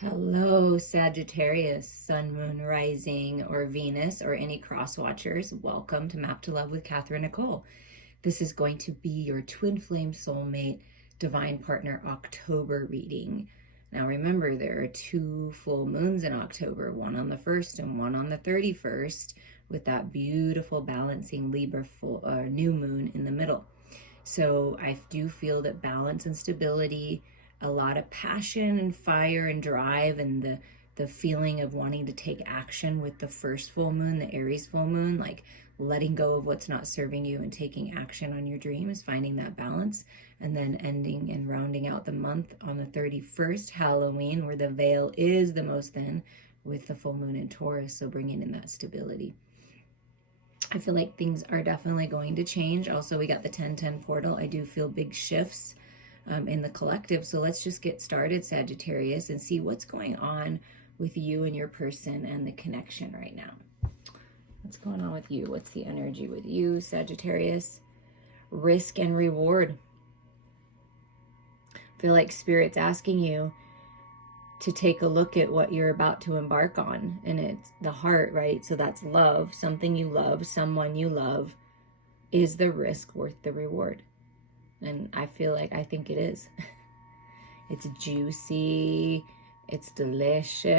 Hello, Sagittarius, Sun, Moon, Rising, or Venus, or any cross watchers. Welcome to Map to Love with Katherine Nichole. This is going to be your twin flame soulmate divine partner October reading. Now remember, there are two full moons in October, one on the 1st and one on the 31st, with that beautiful balancing Libra new moon in the middle. So I do feel that balance and stability, a lot of passion and fire and drive, and the feeling of wanting to take action with the first full moon, the Aries full moon, like letting go of what's not serving you and taking action on your dreams, finding that balance, and then ending and rounding out the month on the 31st, Halloween, where the veil is the most thin, with the full moon in Taurus, so bringing in that stability. I feel like things are definitely going to change. Also, we got the 1010 portal. I do feel big shifts in the collective. So let's just get started, Sagittarius, and see what's going on with you and your person and the connection right now. What's going on with you? What's the energy with you, Sagittarius? Risk and reward. I feel like Spirit's asking you to take a look at what you're about to embark on. And it's the heart, right? So that's love, something you love, someone you love. Is the risk worth the reward? And I think it is. It's juicy, it's delicious,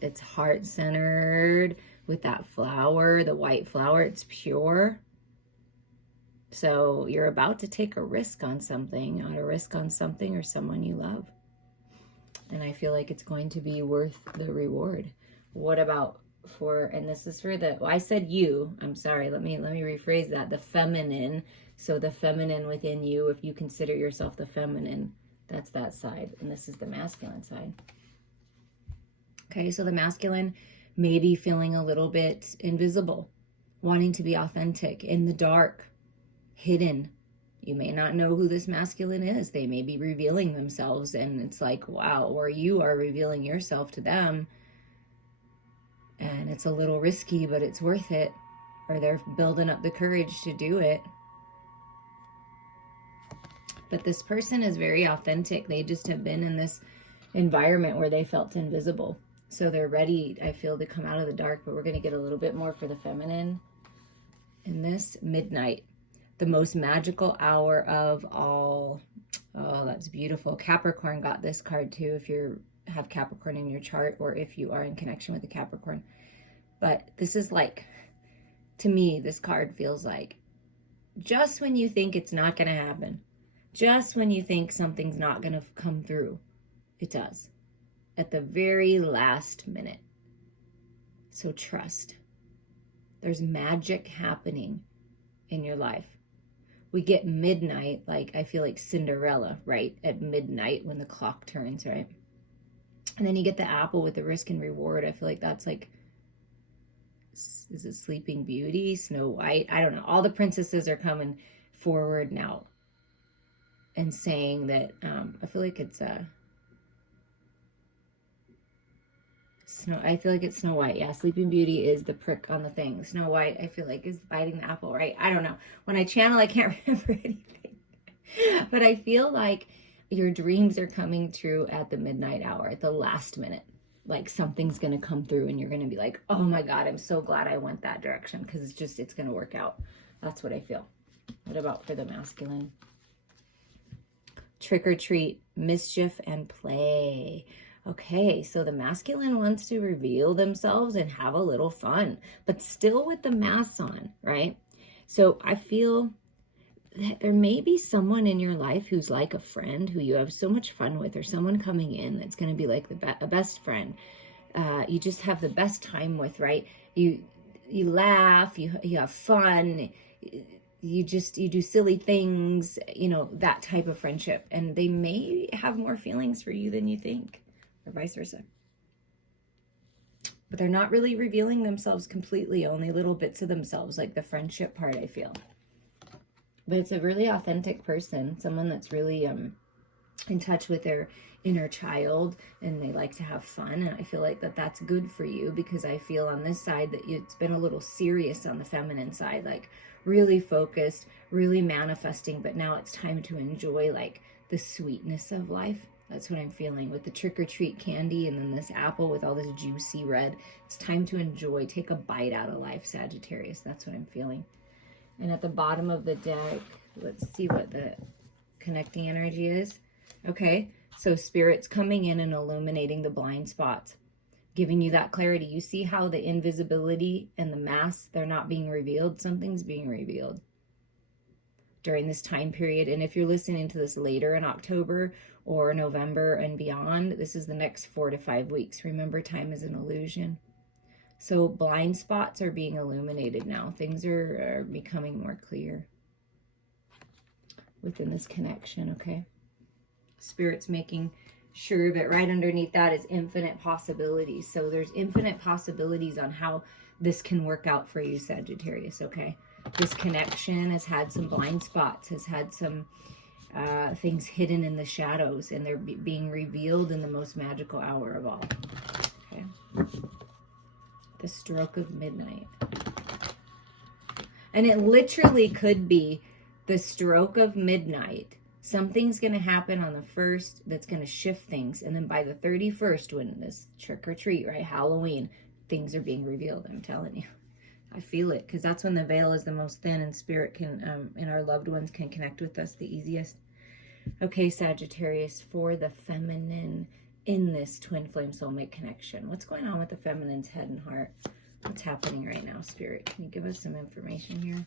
it's heart-centered with that flower, the white flower, it's pure. So you're about to take a risk on something, or someone you love. And I feel like it's going to be worth the reward. What about and this is for I said you, I'm sorry, let me rephrase that, the feminine. So the feminine within you, if you consider yourself the feminine, that's that side. And this is the masculine side. Okay, so the masculine may be feeling a little bit invisible, wanting to be authentic, in the dark, hidden. You may not know who this masculine is. They may be revealing themselves, and it's like, wow, or you are revealing yourself to them. And it's a little risky, but it's worth it. Or they're building up the courage to do it. But this person is very authentic. They just have been in this environment where they felt invisible. So they're ready, I feel, to come out of the dark. But we're going to get a little bit more for the feminine. In this, midnight. The most magical hour of all. Oh, that's beautiful. Capricorn got this card too, if you have Capricorn in your chart, or if you are in connection with the Capricorn. But this is like, to me, this card feels like just when you think it's not going to happen, just when you think something's not going to come through, it does. At the very last minute. So trust. There's magic happening in your life. We get midnight, like I feel like Cinderella, right? At midnight when the clock turns, right? And then you get the apple with the risk and reward. I feel like that's like, is it Sleeping Beauty, Snow White? I don't know. All the princesses are coming forward now and saying that, I feel like it's I feel like it's Snow White. Yeah, Sleeping Beauty is the prick on the thing. Snow White, I feel like, is biting the apple, right? I don't know. When I channel, I can't remember anything. But I feel like your dreams are coming true at the midnight hour, at the last minute. Like something's going to come through and you're going to be like, oh my God, I'm so glad I went that direction, because it's going to work out. That's what I feel. What about for the masculine? Trick or treat, mischief, and play. Okay, so the masculine wants to reveal themselves and have a little fun, but still with the mask on, right? So I feel that there may be someone in your life who's like a friend who you have so much fun with, or someone coming in that's going to be like a best friend. You just have the best time with, right? You laugh, you have fun, you do silly things, that type of friendship. And they may have more feelings for you than you think, or vice versa. But they're not really revealing themselves completely, only little bits of themselves, like the friendship part, I feel. But it's a really authentic person, someone that's really in touch with their inner child, and they like to have fun. And I feel like that's good for you, because I feel on this side that it's been a little serious on the feminine side, like really focused, really manifesting. But now it's time to enjoy like the sweetness of life. That's what I'm feeling with the trick-or-treat candy and then this apple with all this juicy red. It's time to enjoy. Take a bite out of life, Sagittarius. That's what I'm feeling. And at the bottom of the deck, let's see what the connecting energy is. Okay, so Spirit's coming in and illuminating the blind spots, giving you that clarity. You see how the invisibility and the masks, they're not being revealed. Something's being revealed during this time period. And if you're listening to this later in October or November and beyond, this is the next 4 to 5 weeks. Remember, time is an illusion. So blind spots are being illuminated now. Things are becoming more clear within this connection, okay? Spirit's making sure that right underneath that is infinite possibilities. So there's infinite possibilities on how this can work out for you, Sagittarius, okay? This connection has had some blind spots, has had some things hidden in the shadows, and they're being revealed in the most magical hour of all, okay? The stroke of midnight. And it literally could be the stroke of midnight. Something's going to happen on the 1st that's going to shift things. And then by the 31st, when this trick or treat, right, Halloween, things are being revealed. I'm telling you. I feel it, because that's when the veil is the most thin and Spirit can, and our loved ones can connect with us the easiest. Okay, Sagittarius, for the feminine in this twin flame soulmate connection. What's going on with the feminine's head and heart? What's happening right now, Spirit? Can you give us some information here?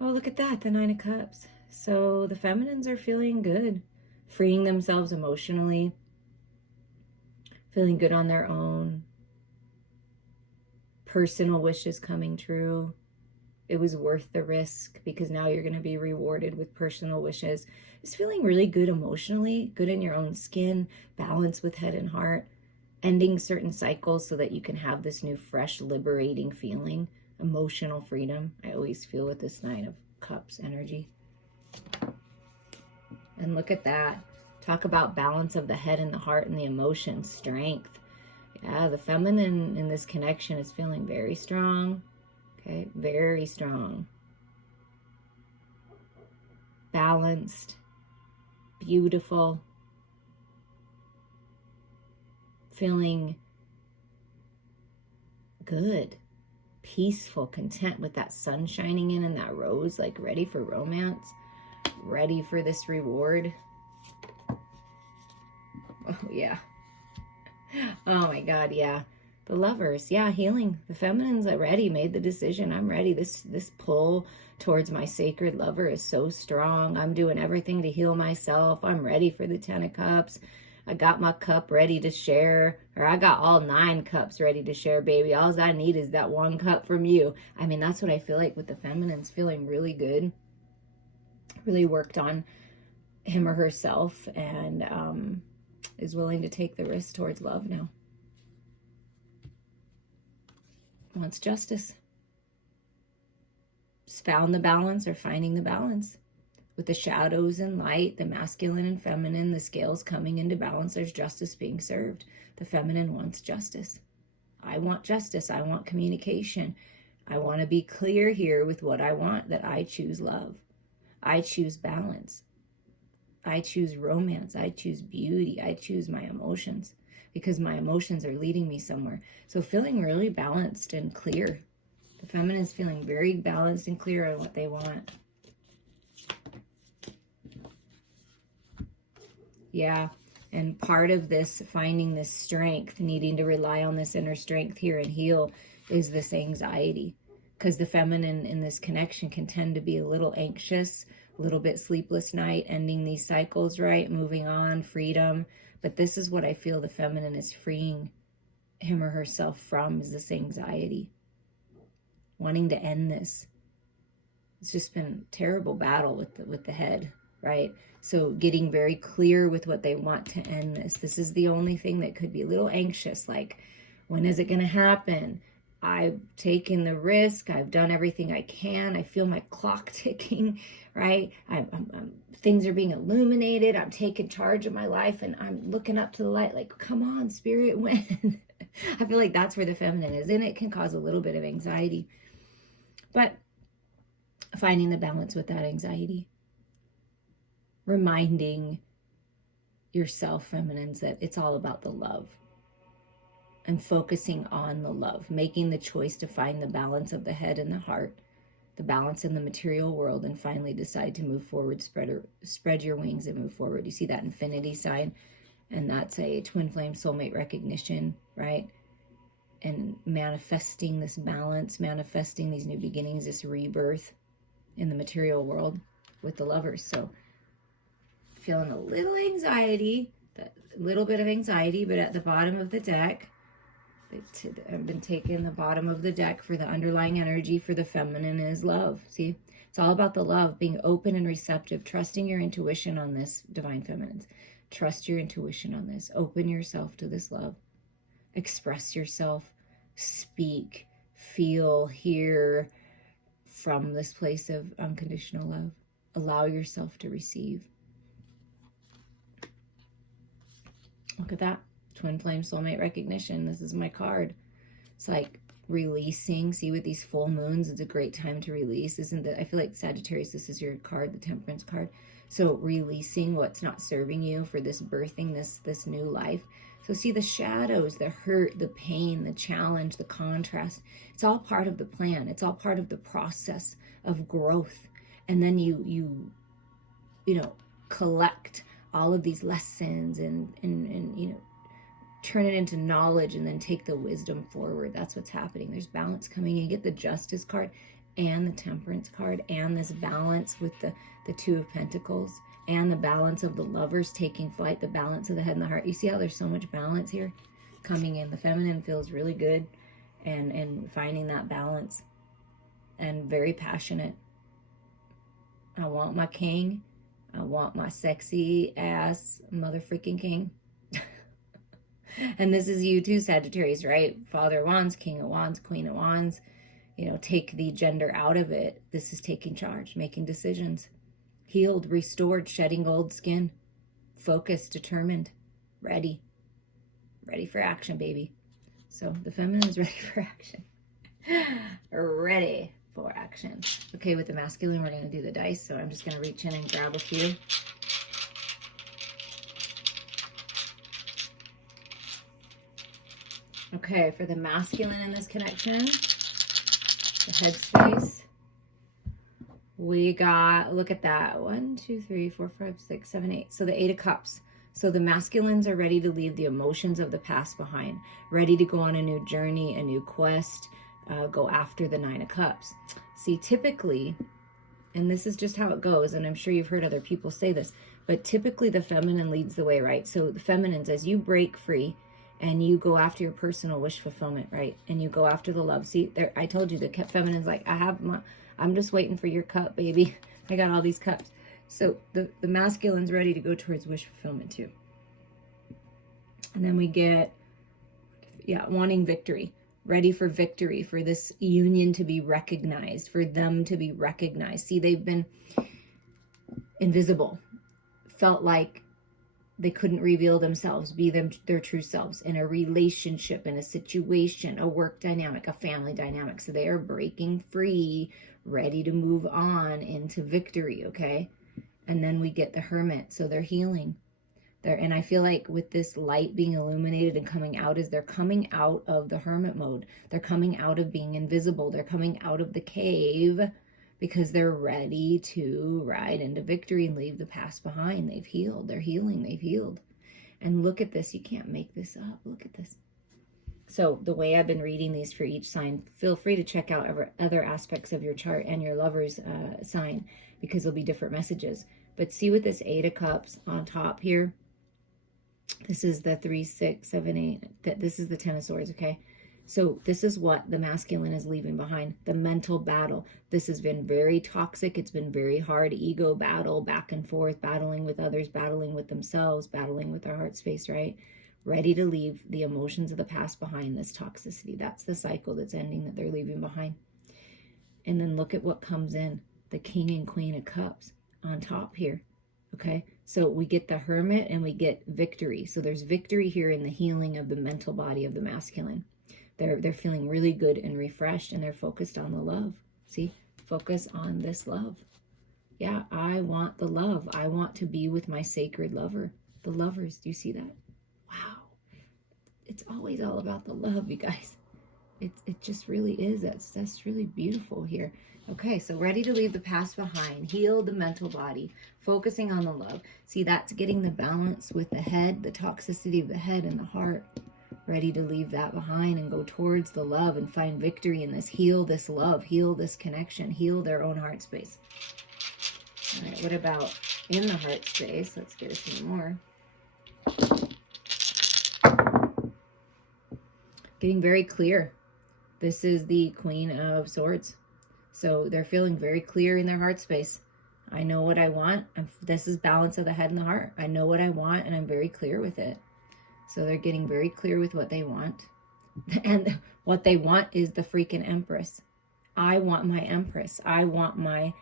Oh, look at that, the 9 of Cups. So the feminines are feeling good, freeing themselves emotionally, feeling good on their own, personal wishes coming true. It was worth the risk because now you're going to be rewarded with personal wishes. Just feeling really good emotionally, good in your own skin, balance with head and heart, ending certain cycles so that you can have this new, fresh, liberating feeling, emotional freedom. I always feel with this 9 of Cups energy. And look at that. Talk about balance of the head and the heart and the emotions, strength. Yeah, the feminine in this connection is feeling very strong. Okay, very strong. Balanced. Beautiful. Feeling good. Peaceful, content with that sun shining in and that rose, like ready for romance. Ready for this reward. Oh, yeah. Oh my God, yeah. The Lovers, yeah, healing. The feminines are ready, made the decision. I'm ready. This pull towards my sacred lover is so strong. I'm doing everything to heal myself. I'm ready for the 10 of Cups. I got my cup ready to share, or I got all 9 cups ready to share, baby. All I need is that 1 cup from you. I mean, that's what I feel like with the feminines, feeling really good. Really worked on him or herself, and is willing to take the risk towards love now. Wants justice. Just found the balance, or finding the balance. With the shadows and light, the masculine and feminine, the scales coming into balance, there's justice being served. The feminine wants justice. I want justice. I want communication. I want to be clear here with what I want, that I choose love. I choose balance. I choose romance. I choose beauty. I choose my emotions, because my emotions are leading me somewhere. So feeling really balanced and clear. The feminine is feeling very balanced and clear on what they want. Yeah, and part of this, finding this strength, needing to rely on this inner strength here and heal, is this anxiety. Because the feminine in this connection can tend to be a little anxious, a little bit sleepless night, ending these cycles, right? Moving on, freedom. But this is what I feel the feminine is freeing him or herself from, is this anxiety. Wanting to end this. It's just been a terrible battle with the head, right? So getting very clear with what they want to end this. This is the only thing that could be a little anxious, like, when is it going to happen? I've taken the risk. I've done everything I can. I feel my clock ticking, right? Things are being illuminated. I'm taking charge of my life, and I'm looking up to the light like, come on, Spirit, when? I feel like that's where the feminine is, and it can cause a little bit of anxiety. But finding the balance with that anxiety. reminding yourself, feminines, that it's all about the love and focusing on the love, making the choice to find the balance of the head and the heart, the balance in the material world, and finally decide to move forward, spread your wings and move forward. You see that infinity sign, and that's a twin flame soulmate recognition, right? And manifesting this balance, manifesting these new beginnings, this rebirth in the material world with the lovers. So feeling a little anxiety, a little bit of anxiety, but at the bottom of the deck, I've been taking the bottom of the deck for the underlying energy for the feminine is love. See, it's all about the love, being open and receptive, trusting your intuition on this, divine feminines. Trust your intuition on this. Open yourself to this love. Express yourself, speak, feel, hear from this place of unconditional love. Allow yourself to receive. Look at that. Twin flame soulmate recognition. This is my card. It's like releasing. See, with these full moons, it's a great time to release. Isn't it? I feel like Sagittarius, this is your card, the Temperance card. So releasing what's not serving you for this birthing, this new life. So see the shadows, the hurt, the pain, the challenge, the contrast. It's all part of the plan. It's all part of the process of growth. And then you collect all of these lessons and turn it into knowledge and then take the wisdom forward. That's what's happening. There's balance coming in. You get the Justice card and the Temperance card and this balance with the Two of Pentacles and the balance of the lovers taking flight, the balance of the head and the heart. You see how there's so much balance here coming in. The feminine feels really good and finding that balance and very passionate. I want my king. I want my sexy ass mother freaking king. And this is you too, Sagittarius, right? Father of Wands, King of Wands, Queen of Wands. Take the gender out of it. This is taking charge, making decisions. Healed, restored, shedding old skin. Focused, determined, ready. Ready for action, baby. So the feminine is ready for action. Ready for action. Okay, with the masculine, we're going to do the dice. So I'm just going to reach in and grab a few. Okay, for the masculine in this connection, the headspace, we got, look at that, 1, 2, 3, 4, 5, 6, 7, 8. So the 8 of Cups. So the masculines are ready to leave the emotions of the past behind, ready to go on a new journey, a new quest, go after the 9 of Cups. See, typically, and this is just how it goes, and I'm sure you've heard other people say this, but typically the feminine leads the way, right? So the feminines, as you break free, and you go after your personal wish fulfillment, right? And you go after the love. See, there, I told you, the feminine's like, I'm just waiting for your cup, baby. I got all these cups. So the masculine's ready to go towards wish fulfillment too. And then we get, wanting victory. Ready for victory, for this union to be recognized, for them to be recognized. See, they've been invisible. Felt like they couldn't reveal themselves, be their true selves in a relationship, in a situation, a work dynamic, a family dynamic. So they are breaking free, ready to move on into victory, okay? And then we get the Hermit. So they're healing. And I feel like with this light being illuminated and coming out, as they're coming out of the Hermit mode. They're coming out of being invisible. They're coming out of the cave because they're ready to ride into victory and leave the past behind. They've healed. They're healing. They've healed. And look at this. You can't make this up. Look at this. So the way I've been reading these for each sign, feel free to check out other aspects of your chart and your lover's sign, because there'll be different messages. But see, with this 8 of Cups on top here, this is the 3, 6, 7, 8. This is the 10 of Swords, okay? So this is what the masculine is leaving behind, the mental battle. This has been very toxic. It's been very hard. Ego battle, back and forth, battling with others, battling with themselves, battling with their heart space, right? Ready to leave the emotions of the past behind, this toxicity. That's the cycle that's ending, that they're leaving behind. And then look at what comes in, the King and Queen of Cups on top here, okay? So we get the Hermit and we get victory. So there's victory here in the healing of the mental body of the masculine. They're feeling really good and refreshed, and they're focused on the love. See, focus on this love. Yeah, I want the love. I want to be with my sacred lover. The lovers, do you see that? Wow. It's always all about the love, you guys. It just really is. That's really beautiful here. Okay, so ready to leave the past behind. Heal the mental body. Focusing on the love. See, that's getting the balance with the head, the toxicity of the head and the heart. Ready to leave that behind and go towards the love and find victory in this. Heal this love. Heal this connection. Heal their own heart space. All right, what about in the heart space? Let's get a few more. Getting very clear. This is the Queen of Swords. So they're feeling very clear in their heart space. I know what I want. This is balance of the head and the heart. I know what I want and I'm very clear with it. So they're getting very clear with what they want. And what they want is the freaking Empress. I want my Empress. I want my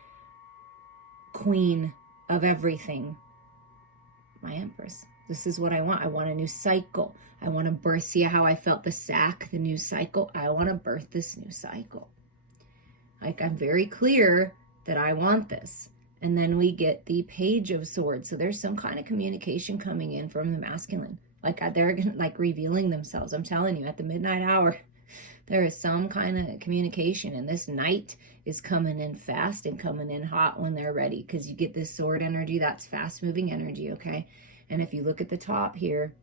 Queen of everything. My Empress. This is what I want. I want a new cycle. I want to birth. See how I felt the sack, the new cycle? I want to birth this new cycle. Like, I'm very clear that I want this. And then we get the Page of Swords. So there's some kind of communication coming in from the masculine. Like, they're like revealing themselves. I'm telling you, at the midnight hour, there is some kind of communication. And this knight is coming in fast and coming in hot when they're ready. Because you get this sword energy. That's fast moving energy, okay? And if you look at the top here,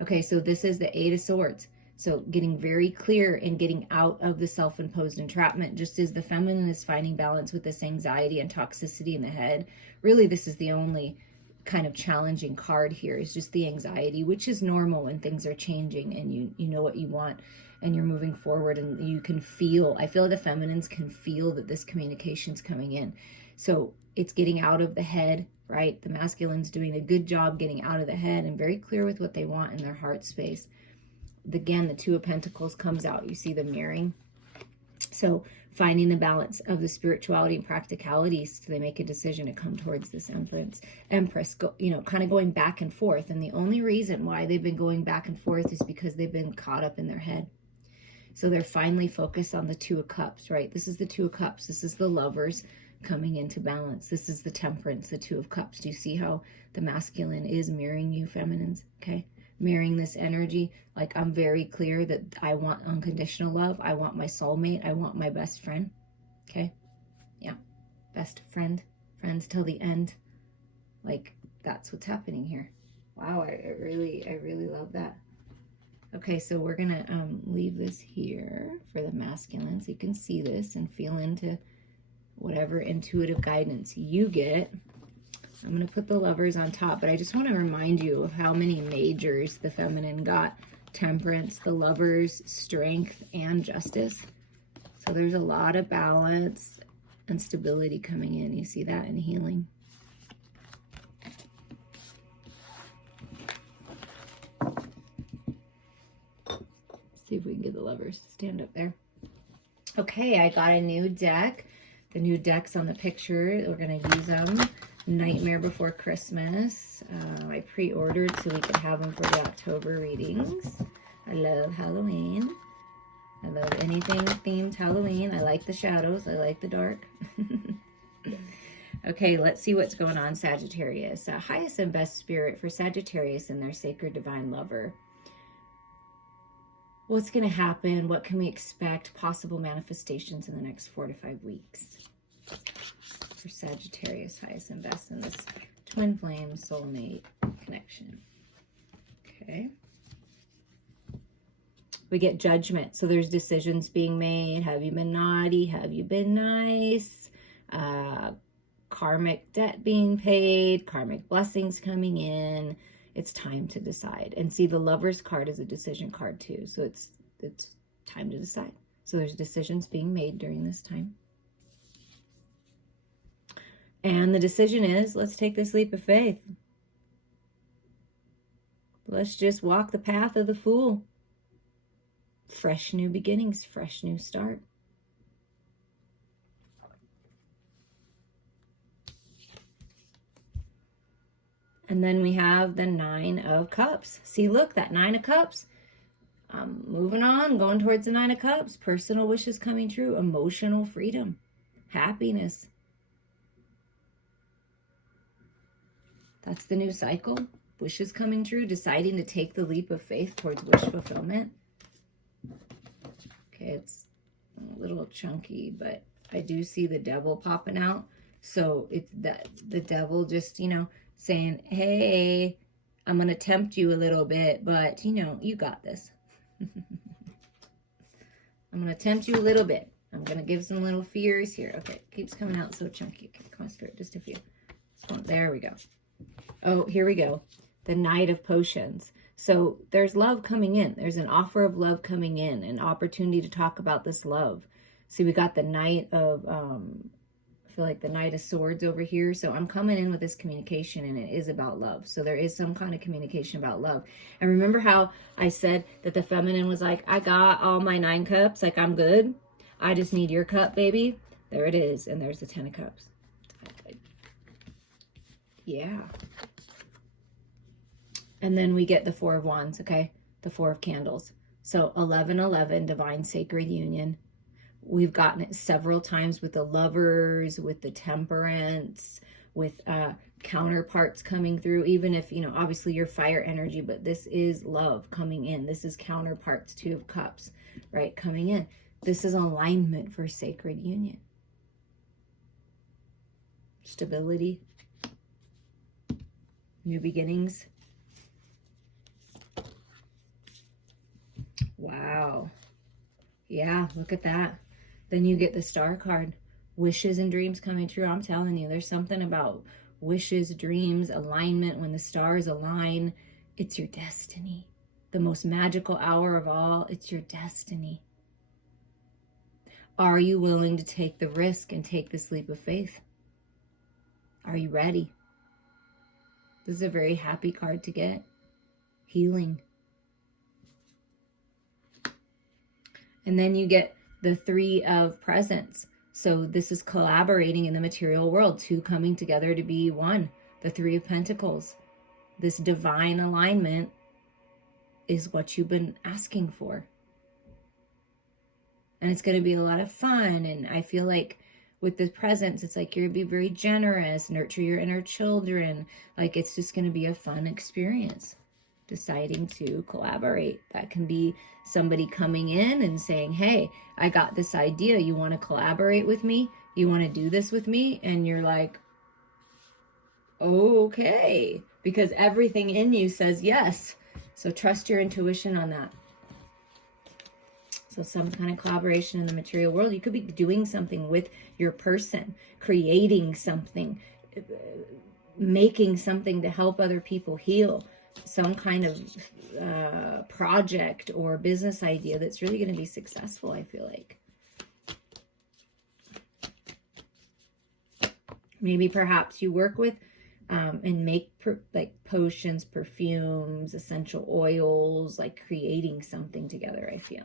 okay, so this is the Eight of Swords. So getting very clear and getting out of the self-imposed entrapment, just as the feminine is finding balance with this anxiety and toxicity in the head. Really, this is the only kind of challenging card here, is just the anxiety, which is normal when things are changing and you know what you want and you're moving forward and you can feel, I feel the feminines can feel that this communication's coming in. So it's getting out of the head, right? The masculine's doing a good job getting out of the head and very clear with what they want in their heart space. Again, the Two of Pentacles comes out. You see the mirroring. So finding the balance of the spirituality and practicalities, so they make a decision to come towards this Empress, kind of going back and forth. And the only reason why they've been going back and forth is because they've been caught up in their head. So they're finally focused on the Two of Cups, right? This is the Two of Cups. This is the lovers coming into balance. This is the Temperance, the Two of Cups. Do you see how the masculine is mirroring you, feminines? Okay. Mirroring this energy. Like, I'm very clear that I want unconditional love. I want my soulmate. I want my best friend. Okay. Yeah. Best friend. Friends till the end. Like, that's what's happening here. Wow. I really love that. Okay. So we're going to leave this here for the masculine. So you can see this and feel into whatever intuitive guidance you get. I'm going to put the lovers on top, but I just want to remind you of how many majors the feminine got. Temperance, the lovers, strength, and justice. So there's a lot of balance and stability coming in. You see that in healing. See if we can get the lovers to stand up there. Okay, I got a new deck. The new deck's on the picture. We're going to use them. Nightmare Before Christmas. I pre-ordered so we could have them for the October readings. I love Halloween. I love anything themed Halloween. I like the shadows. I like the dark. Okay, let's see what's going on, Sagittarius. Highest and best spirit for Sagittarius and their sacred divine lover. What's going to happen? What can we expect? Possible manifestations in the next 4 to 5 weeks. For Sagittarius, highest and best in this twin flame soulmate connection. Okay. We get judgment. So there's decisions being made. Have you been naughty? Have you been nice? Karmic debt being paid. Karmic blessings coming in. It's time to decide. And see, the Lover's card is a decision card too. So it's time to decide. So there's decisions being made during this time. And the decision is, let's take this leap of faith. Let's just walk the path of the Fool. Fresh new beginnings, fresh new start. And then we have the Nine of Cups. See, look, that Nine of Cups. Moving on, going towards the Nine of Cups. Personal wishes coming true. Emotional freedom. happiness. That's the new cycle. Wishes coming true, deciding to take the leap of faith towards wish fulfillment. Okay, it's a little chunky, but I do see the devil popping out. So it's that the devil just, you know, saying, hey, I'm going to tempt you a little bit, but, you know, you got this. I'm going to tempt you a little bit. I'm going to give some little fears here. Okay, it keeps coming out so chunky. Okay, come on, Spirit, just a few. There we go. Oh, here we go. The Knight of Potions. So there's love coming in. There's an offer of love coming in, an opportunity to talk about this love. See, we got the Knight of, I feel like the Knight of Swords over here. So I'm coming in with this communication, and it is about love. So there is some kind of communication about love. And remember how I said that the feminine was like, I got all my 9 cups. Like, I'm good. I just need your cup, baby. There it is. And there's the 10 of Cups. Yeah. And then we get the 4 of Wands, okay? The 4 of Candles. So 1111, divine sacred union. We've gotten it several times with the Lovers, with the Temperance, with counterparts coming through. Even if, you know, obviously you're fire energy, but this is love coming in. This is counterparts, 2 of Cups, right? Coming in. This is alignment for sacred union. Stability. New beginnings. Wow. Yeah, look at that. Then you get the Star card. Wishes and dreams coming true. I'm telling you, there's something about wishes, dreams, alignment. When the stars align, it's your destiny. The most magical hour of all, it's your destiny. Are you willing to take the risk and take this leap of faith? Are you ready? This is a very happy card to get. Healing. And then you get the 3 of Presents. So this is collaborating in the material world, 2 coming together to be 1. The 3 of Pentacles. This divine alignment is what you've been asking for. And it's going to be a lot of fun. And I feel like with the Presents, it's like you're going to be very generous, nurture your inner children. Like, it's just going to be a fun experience. Deciding to collaborate. That can be somebody coming in and saying, hey, I got this idea. You want to collaborate with me? You want to do this with me? And you're like, okay. Because everything in you says yes. So trust your intuition on that. So some kind of collaboration in the material world. You could be doing something with your person, creating something, making something to help other people heal. Some kind of project or business idea that's really going to be successful, I feel like. Maybe perhaps you work with and make like potions, perfumes, essential oils, like creating something together, I feel.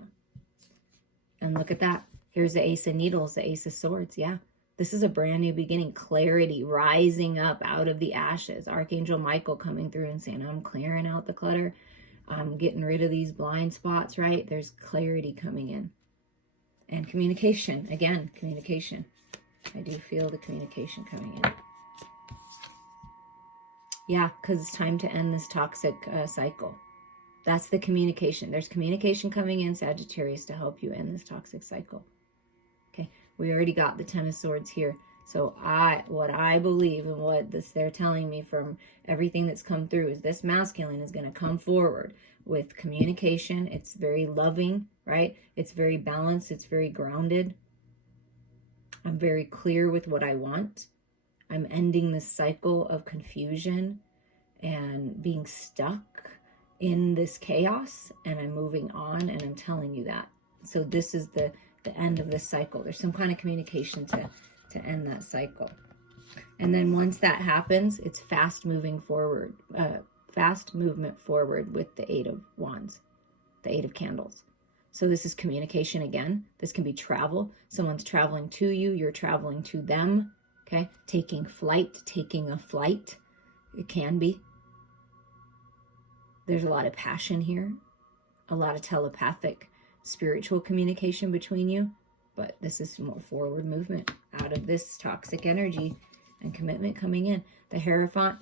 And look at that. Here's the Ace of Needles, the Ace of Swords. Yeah. This is a brand new beginning, clarity, rising up out of the ashes. Archangel Michael coming through and saying, I'm clearing out the clutter. I'm getting rid of these blind spots, right? There's clarity coming in. And communication, again, communication. I do feel the communication coming in. Yeah, because it's time to end this toxic cycle. That's the communication. There's communication coming in, Sagittarius, to help you end this toxic cycle. Okay, we already got the 10 of Swords here. So what I believe and what they're telling me from everything that's come through is this masculine is going to come forward with communication. It's very loving, right? It's very balanced. It's very grounded. I'm very clear with what I want. I'm ending this cycle of confusion and being stuck in this chaos, and I'm moving on, and I'm telling you that. So this is the end of this cycle. There's some kind of communication to end that cycle. And then once that happens, it's fast moving forward, fast movement forward with the 8 of Wands, the 8 of Candles. So this is communication again. This can be travel. Someone's traveling to you, you're traveling to them, okay? Taking flight, taking a flight. It can be. There's a lot of passion here, a lot of telepathic, spiritual communication between you, but this is more forward movement. out of this toxic energy, and commitment coming in. The Hierophant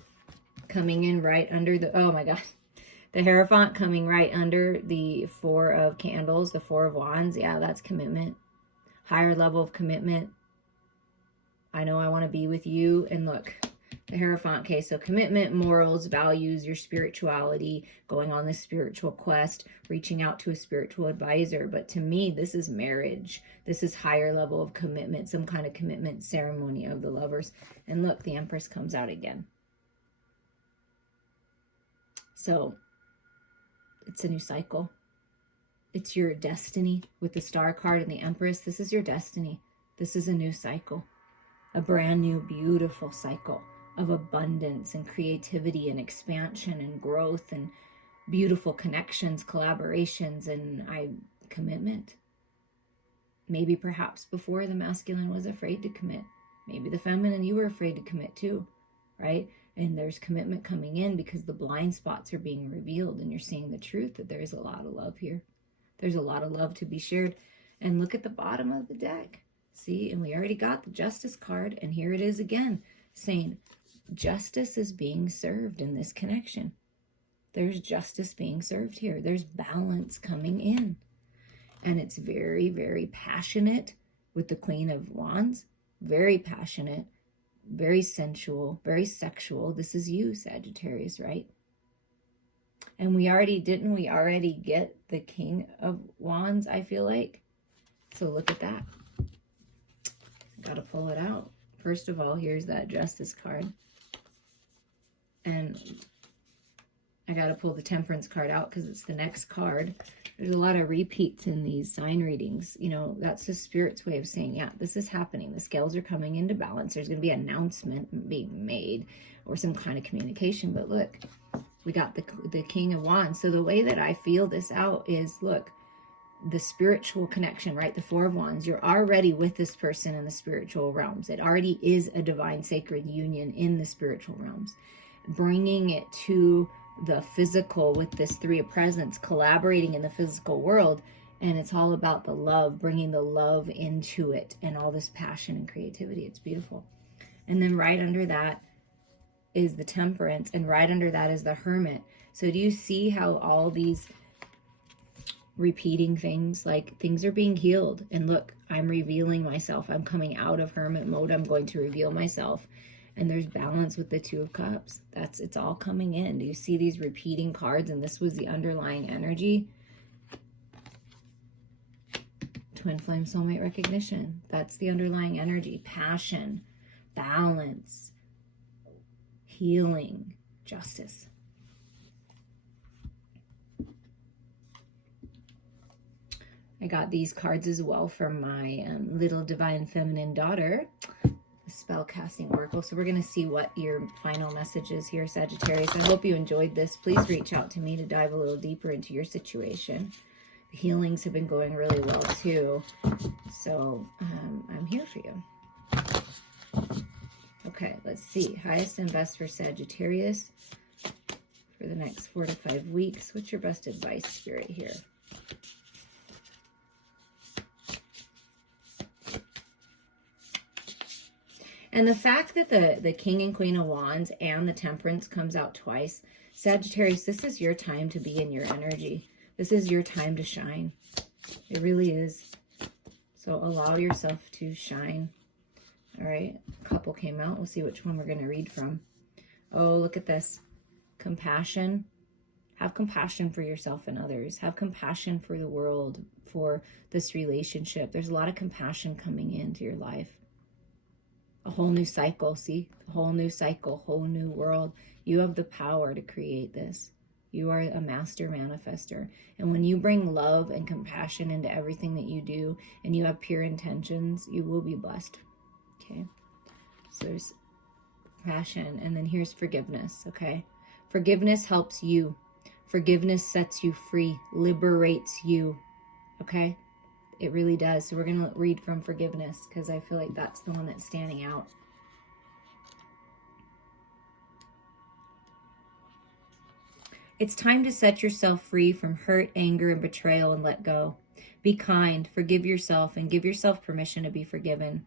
coming in right under the, oh my God. The Hierophant coming right under the Four of Candles, the Four of Wands. Yeah, that's commitment. Higher level of commitment. I know I want to be with you. And look, the Hierophant. Okay, so commitment, morals, values, your spirituality, going on this spiritual quest, reaching out to a spiritual advisor. But to me, this is marriage. This is higher level of commitment, some kind of commitment ceremony of the lovers. And look, the Empress comes out again. So it's a new cycle. It's your destiny with the Star card and the Empress. This is your destiny. This is a new cycle. A brand new, beautiful cycle of abundance and creativity and expansion and growth and beautiful connections, collaborations, and commitment. Maybe perhaps before the masculine was afraid to commit. Maybe the feminine, you were afraid to commit too, right? And there's commitment coming in because the blind spots are being revealed and you're seeing the truth that there is a lot of love here. There's a lot of love to be shared. And look at the bottom of the deck. See, and we already got the Justice card, and here it is again, saying justice is being served in this connection. There's justice being served here. There's balance coming in. And it's very, very passionate with the Queen of Wands. Very passionate, very sensual, very sexual. This is you, Sagittarius, right? And we already get the King of Wands, I feel like. So look at that. Got to pull it out. First of all, here's that Justice card. And I got to pull the Temperance card out because it's the next card. There's a lot of repeats in these sign readings. You know, that's the Spirit's way of saying, yeah, this is happening. The scales are coming into balance. There's going to be an announcement being made or some kind of communication. But look, we got the King of Wands. So the way that I feel this out is, look, the spiritual connection, right? The Four of Wands. You're already with this person in the spiritual realms. It already is a divine sacred union in the spiritual realms. Bringing it to the physical with this Three of Presents, collaborating in the physical world. And it's all about the love, bringing the love into it and all this passion and creativity. It's beautiful. And then right under that is the Temperance, and right under that is the Hermit. So do you see how all these repeating things, like things are being healed? And look, I'm revealing myself. I'm coming out of hermit mode. I'm going to reveal myself. And there's balance with the Two of Cups. It's all coming in. Do you see these repeating cards? And this was the underlying energy. Twin flame soulmate recognition. That's the underlying energy. Passion, balance, healing, justice. I got these cards as well from my little divine feminine daughter, the spell casting oracle. So we're going to see what your final message is here, Sagittarius. I hope you enjoyed this. Please reach out to me to dive a little deeper into your situation. The healings have been going really well too. So I'm here for you. Okay, let's see. Highest and best for Sagittarius for the next 4 to 5 weeks. What's your best advice, Spirit, here? And the fact that the King and Queen of Wands and the Temperance comes out twice, Sagittarius, this is your time to be in your energy. This is your time to shine. It really is. So allow yourself to shine. All right, a couple came out. We'll see which one we're going to read from. Oh, look at this. Compassion. Have compassion for yourself and others. Have compassion for the world, for this relationship. There's a lot of compassion coming into your life. A whole new cycle, see? A whole new cycle, whole new world. You have the power to create this. You are a master manifester. And when you bring love and compassion into everything that you do, and you have pure intentions, you will be blessed. Okay? So there's passion, and then here's forgiveness, okay? Forgiveness helps you. Forgiveness sets you free, liberates you, okay? It really does. So we're going to read from forgiveness because I feel like that's the one that's standing out. It's time to set yourself free from hurt, anger, and betrayal and let go. Be kind, forgive yourself, and give yourself permission to be forgiven.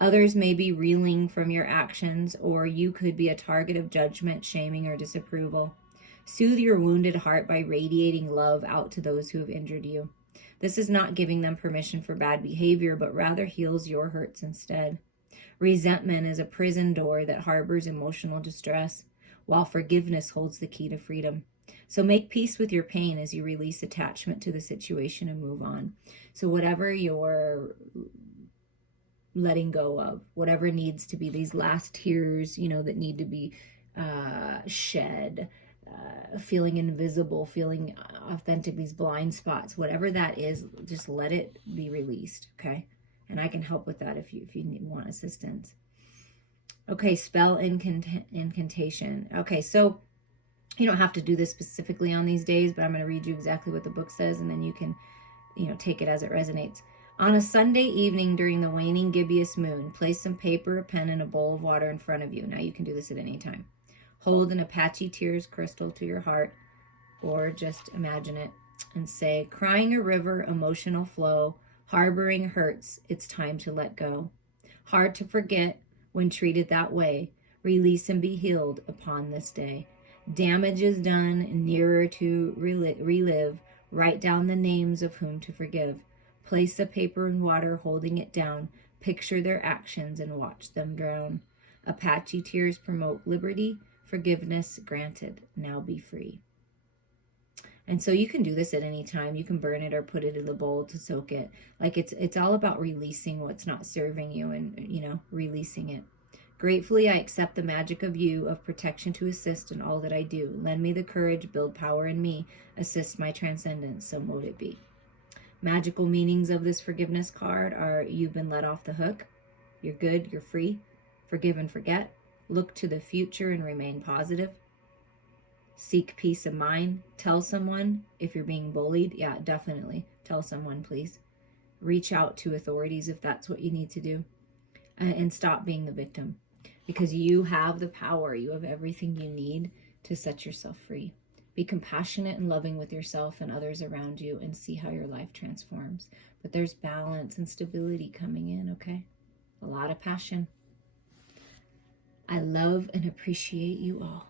Others may be reeling from your actions, or you could be a target of judgment, shaming, or disapproval. Soothe your wounded heart by radiating love out to those who have injured you. This is not giving them permission for bad behavior, but rather heals your hurts instead. Resentment is a prison door that harbors emotional distress, while forgiveness holds the key to freedom. So make peace with your pain as you release attachment to the situation and move on. So whatever you're letting go of, whatever needs to be, these last tears, that need to be shed, feeling invisible, feeling authentic, these blind spots, whatever that is, just let it be released, okay? And I can help with that if you want assistance. Okay, spell incantation. Okay, so you don't have to do this specifically on these days, but I'm going to read you exactly what the book says, and then you can, take it as it resonates. On a Sunday evening during the waning gibbous moon, place some paper, a pen, and a bowl of water in front of you. Now you can do this at any time. Hold an Apache Tears crystal to your heart, or just imagine it, and say, crying a river, emotional flow, harboring hurts, it's time to let go. Hard to forget when treated that way. Release and be healed upon this day. Damage is done, nearer to relive. Write down the names of whom to forgive. Place the paper in water, holding it down. Picture their actions and watch them drown. Apache tears promote liberty. Forgiveness granted. Now be free. And so you can do this at any time. You can burn it or put it in the bowl to soak it. Like it's all about releasing what's not serving you and, releasing it. Gratefully, I accept the magic of you, of protection to assist in all that I do. Lend me the courage, build power in me, assist my transcendence, so mote it be. Magical meanings of this forgiveness card are: you've been let off the hook, you're good, you're free, forgive and forget, look to the future and remain positive, seek peace of mind, tell someone if you're being bullied. Yeah, definitely tell someone, please. Reach out to authorities if that's what you need to do, and stop being the victim, because you have the power. You have everything you need to set yourself free. Be compassionate and loving with yourself and others around you, and see how your life transforms. But there's balance and stability coming in, okay? A lot of passion. I love and appreciate you all.